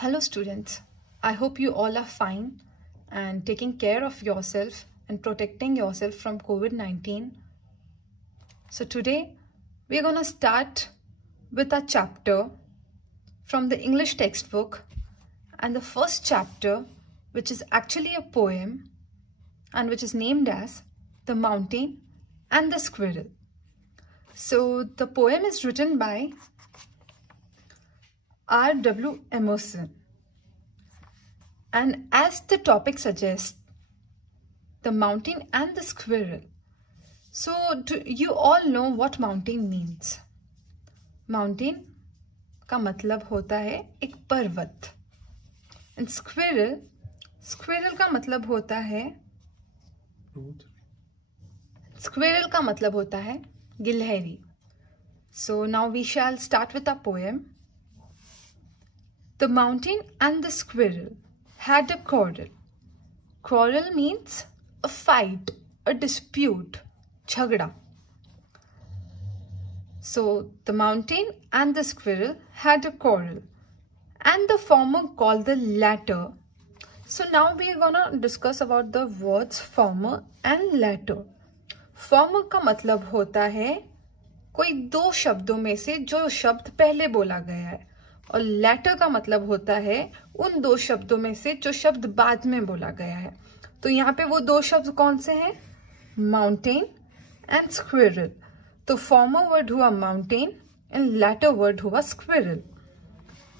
Hello students, I hope you all are fine and taking care of yourself and protecting yourself from COVID-19. So today we're going to start with a chapter from the English textbook, and the first chapter, which is actually a poem and which is named as The Mountain and the Squirrel. So the poem is written by R.S.M. And as the topic suggests, the mountain and the squirrel. So you all know what mountain means. Mountain का मतलब होता है एक पर्वत. And squirrel का मतलब होता है गिलहरी. So now we shall start with a poem. The mountain and the squirrel had a quarrel. Quarrel means a fight, a dispute, jhagda. So the mountain and the squirrel had a quarrel, and the former called the latter. So now we are gonna discuss about the words former and latter. Former का मतलब होता है कोई दो शब्दों में से जो शब्द पहले बोला गया है, और लेटर का मतलब होता है उन दो शब्दों में से जो शब्द बाद में बोला गया है. तो यहाँ पे वो दो शब्द कौन से हैं? Mountain and squirrel. तो फॉर्मर वर्ड हुआ माउंटेन एंड लेटर वर्ड हुआ squirrel.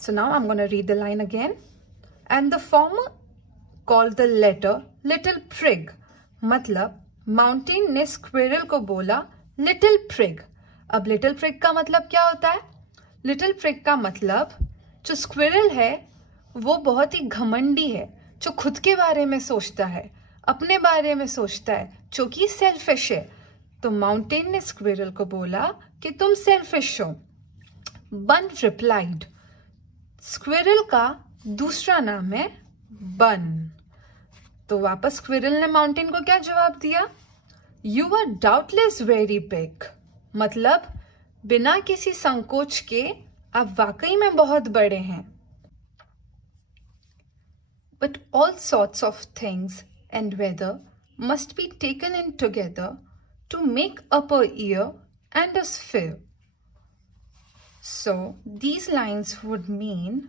So now I am gonna read the line again. And the former called the latter little prig. मतलब माउंटेन ने स्क्विरल को बोला लिटिल प्रिग. अब little prig का मतलब क्या होता है? लिटिल प्रिग का मतलब जो स्क्विरल है वो बहुत ही घमंडी है, जो खुद के बारे में सोचता है, अपने बारे में सोचता है, जो कि सेल्फिश है. तो माउंटेन ने स्क्विरल को बोला कि तुम सेल्फिश हो. बन रिप्लाइड. स्क्विरल का दूसरा नाम है बन. तो वापस स्क्विरल ने माउंटेन को क्या जवाब दिया? You are doubtless very big. मतलब बिना किसी संकोच के आप वाकई में बहुत बड़े हैं. But all sorts of things and weather must be taken in together to make up a year and a sphere. So these lines would mean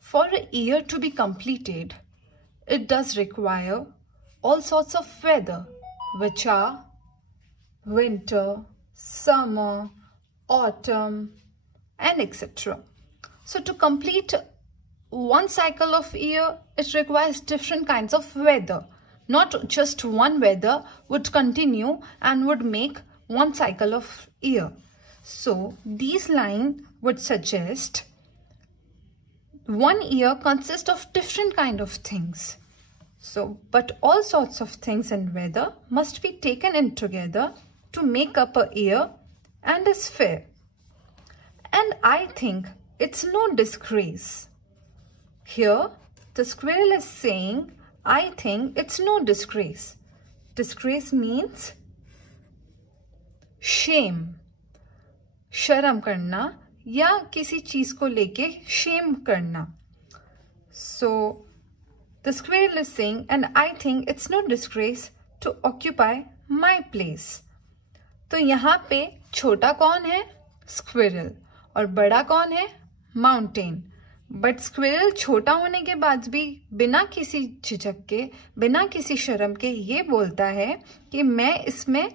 for a year to be completed, it does require all sorts of weather, which are winter, summer, autumn, and etc. So to complete one cycle of year, it requires different kinds of weather. Not just one weather would continue and would make one cycle of year. So these lines would suggest one year consists of different kind of things. So, but all sorts of things and weather must be taken in together to make up a year and a sphere. And I think it's no disgrace. Here, the squirrel is saying, I think it's no disgrace. Disgrace means shame. शर्म करना या किसी चीज को लेके shame करना. So, the squirrel is saying, and I think it's no disgrace to occupy my place. तो यहाँ पे छोटा कौन है? स्क्विरल. और बड़ा कौन है? माउंटेन. बट स्क्विरल छोटा होने के बाद भी बिना किसी झिझक के, बिना किसी शर्म के ये बोलता है कि मैं इसमें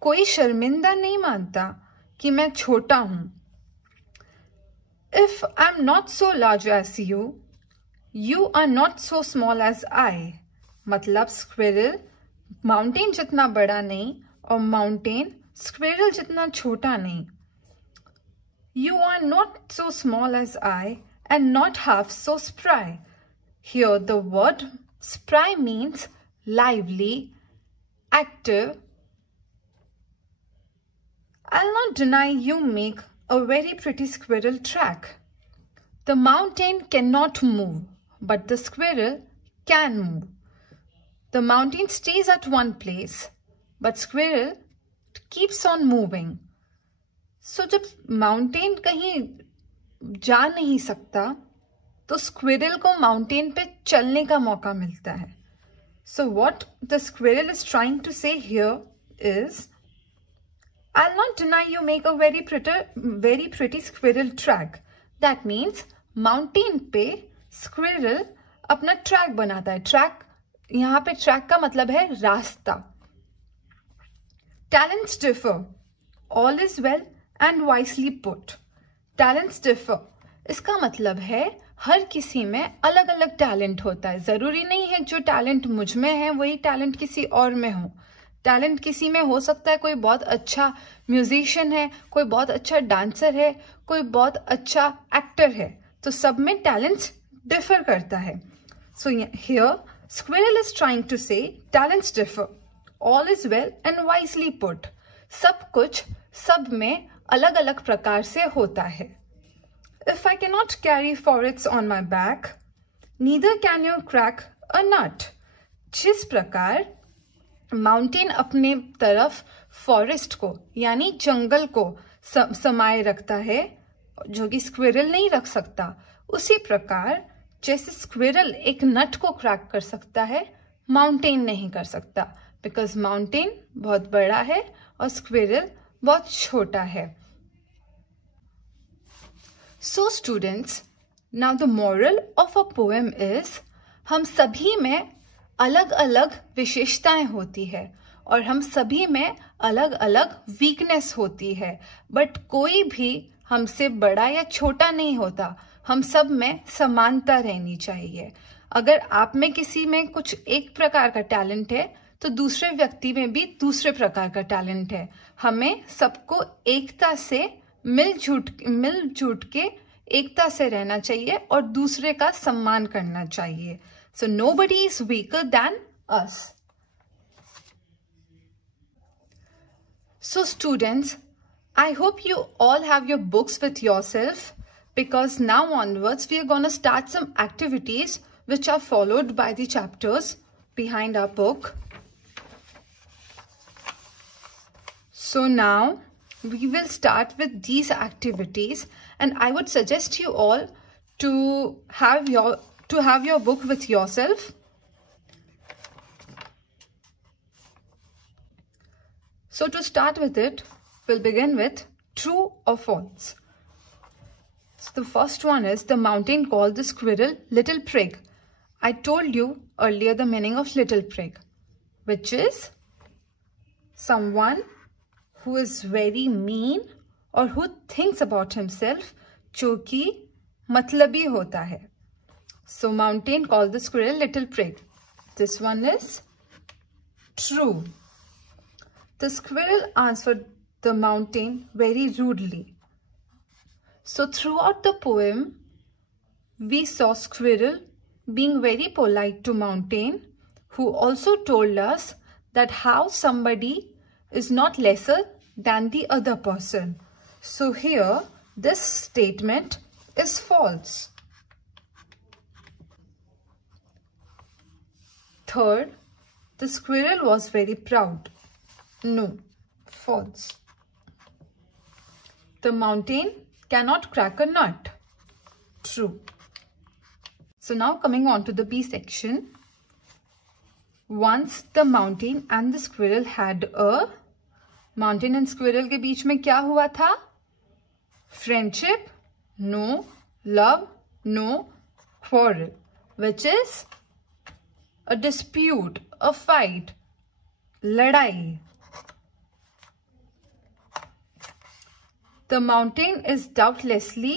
कोई शर्मिंदा नहीं मानता कि मैं छोटा हूं. If I'm not so large as you, you are not so small as I. मतलब स्क्विरल माउंटेन जितना बड़ा नहीं और माउंटेन स्क्विरल जितना छोटा नहीं. You are not so small as I and not half so spry. Here the word spry means lively, active. I'll not deny you make a very pretty squirrel track. The mountain cannot move, but the squirrel can move. The mountain stays at one place, but squirrel keeps on moving. So जब माउंटेन कहीं जा नहीं सकता तो स्क्विरल को माउंटेन पे चलने का मौका मिलता है. So what the squirrel is trying to say here is, I'll not deny you make a very pretty squirrel track. That means mountain पे squirrel अपना track बनाता है. Track, यहाँ पे track का मतलब है रास्ता. Talents differ. All is well and wisely put. Talents differ. इसका मतलब है हर किसी में अलग अलग टैलेंट होता है. जरूरी नहीं है जो टैलेंट मुझ में है वही टैलेंट किसी और में हो. टैलेंट किसी में हो सकता है कोई बहुत अच्छा म्यूजिशियन है, कोई बहुत अच्छा डांसर है, कोई बहुत अच्छा एक्टर है. तो सब में टैलेंट्स डिफर करता है. So here squirrel is trying to say talents differ. All is well and wisely put. सब कुछ सब में अलग अलग प्रकार से होता है. If I cannot carry forests on my back, neither can you crack a nut. जिस प्रकार माउंटेन अपने तरफ फॉरेस्ट को यानी जंगल को समाये रखता है जो कि स्क्विरल नहीं रख सकता, उसी प्रकार जैसे स्क्विरल एक नट को क्रैक कर सकता है माउंटेन नहीं कर सकता, बिकॉज माउंटेन बहुत बड़ा है और स्क्विरल बहुत छोटा है. So students, now the moral of a poem is, हम सभी में अलग अलग विशेषताएं होती है और हम सभी में अलग अलग वीकनेस होती है, बट कोई भी हमसे बड़ा या छोटा नहीं होता. हम सब में समानता रहनी चाहिए. अगर आप में किसी में कुछ एक प्रकार का टैलेंट है तो दूसरे व्यक्ति में भी दूसरे प्रकार का टैलेंट है. हमें सबको एकता से मिलजुट के एकता से रहना चाहिए और दूसरे का सम्मान करना चाहिए. So nobody is weaker than us. So students, I hope you all have your books with yourself, because now onwards we are going to start some activities which are followed by the chapters behind our book. So now we will start with these activities, and I would suggest you all to have your book with yourself. So to start with it, we'll begin with true or false. So the first one is, the mountain called the squirrel little prig. I told you earlier the meaning of little prig, which is someone who is very mean or who thinks about himself, जो कि मतलबी होता है. So mountain called the squirrel little prig. This one is true. The squirrel answered the mountain very rudely. So throughout the poem, we saw Squirrel being very polite to Mountain, who also told us that how somebody is not lesser than the other person. So here, this statement is false. Third, the squirrel was very proud. No, false. The mountain cannot crack a nut. True. So now coming on to the B section. Once the mountain and the squirrel had a, mountain and squirrel के बीच में क्या हुआ था? Friendship? No. Love? No. Quarrel, which is a dispute, a fight, लड़ाई. The mountain is doubtlessly,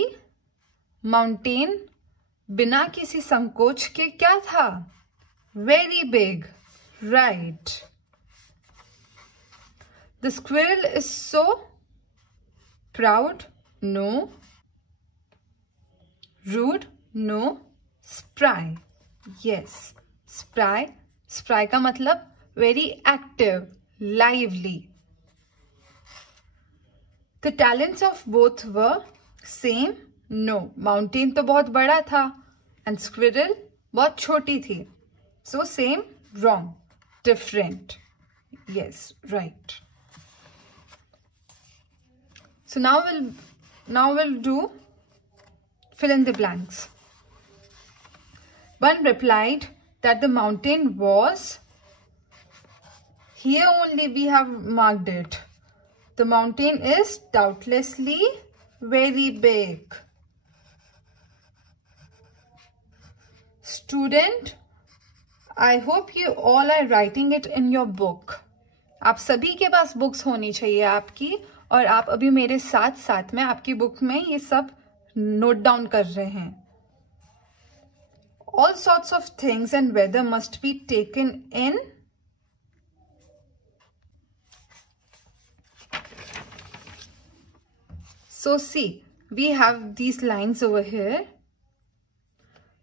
mountain बिना किसी संकोच के क्या था? Very big, right. The squirrel is so proud, no. Rude, no. Spry, yes. Spry का मतलब very active, lively. The talents of both were same? No. Mountain तो बहुत बड़ा था and squirrel बहुत छोटी थी. So same? Wrong. Different. Yes, right. So now we'll do fill in the blanks. One replied that the mountain was, here only we have marked it. The mountain is doubtlessly very big. Student, I hope you all are writing it in your book. आप सभी के पास बुक्स होनी चाहिए आपकी, और आप अभी मेरे साथ साथ में आपकी बुक में ये सब नोट डाउन कर रहे हैं. All sorts of things and weather must be taken in. So see, we have these lines over here.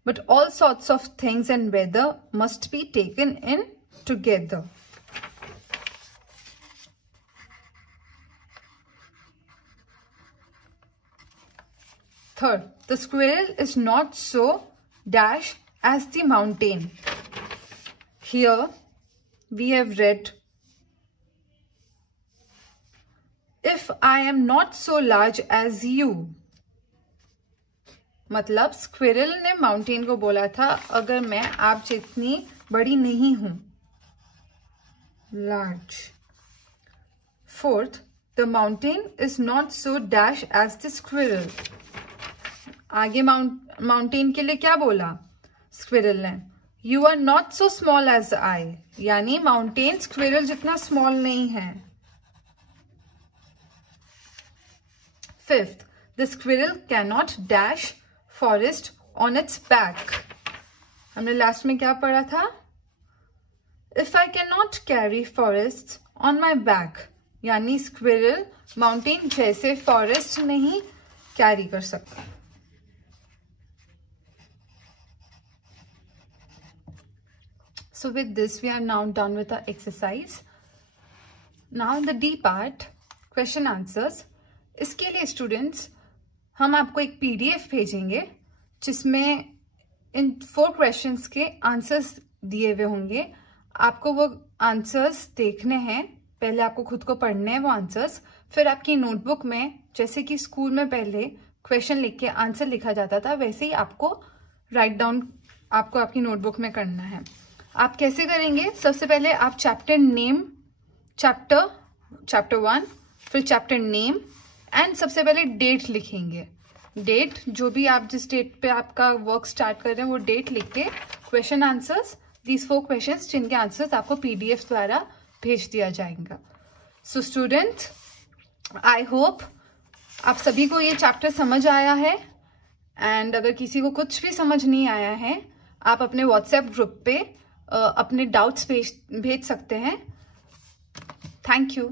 But all sorts of things and weather must be taken in together. Third, the squirrel is not so dash as the mountain. Here we have read, if I am not so large as you. मतलब स्क्विरल ने माउंटेन को बोला था, अगर मैं आप जितनी बड़ी नहीं हूं. Large. Fourth, the mountain is not so dash as the squirrel. आगे माउंटेन के लिए क्या बोला स्क्विरल ने? You are not so small as I. यानी माउंटेन स्क्विरल जितना स्मॉल नहीं है. Fifth, the squirrel can not dash forest on its back. हमने लास्ट में क्या पढ़ा था? If I can not carry forest on my back. यानी स्क्विरल माउंटेन जैसे फॉरेस्ट नहीं कैरी कर सकता. So with this we are now done with our exercise. Now the D part, question answers. इसके लिए स्टूडेंट्स हम आपको एक PDF भेजेंगे जिसमें इन 4 क्वेश्चंस के आंसर्स दिए हुए होंगे. आपको वो आंसर्स देखने हैं. पहले आपको खुद को पढ़ने हैं वो आंसर्स. फिर आपकी नोटबुक में, जैसे कि स्कूल में पहले क्वेश्चन लिख के आंसर लिखा जाता था, वैसे ही आपको राइट डाउन आपको आपकी नोटबुक में करना है. आप कैसे करेंगे? सबसे पहले आप चैप्टर 1, फिर चैप्टर नेम एंड सबसे पहले डेट लिखेंगे. डेट, जो भी आप जिस डेट पे आपका वर्क स्टार्ट कर रहे हैं वो डेट लिख के क्वेश्चन आंसर्स, दीज 4 क्वेश्चंस जिनके आंसर्स आपको PDF द्वारा भेज दिया जाएगा. सो स्टूडेंट्स, आई होप आप सभी को ये चैप्टर समझ आया है. एंड अगर किसी को कुछ भी समझ नहीं आया है, आप अपने व्हाट्सएप ग्रुप पे अपने डाउट्स भेज सकते हैं. Thank you.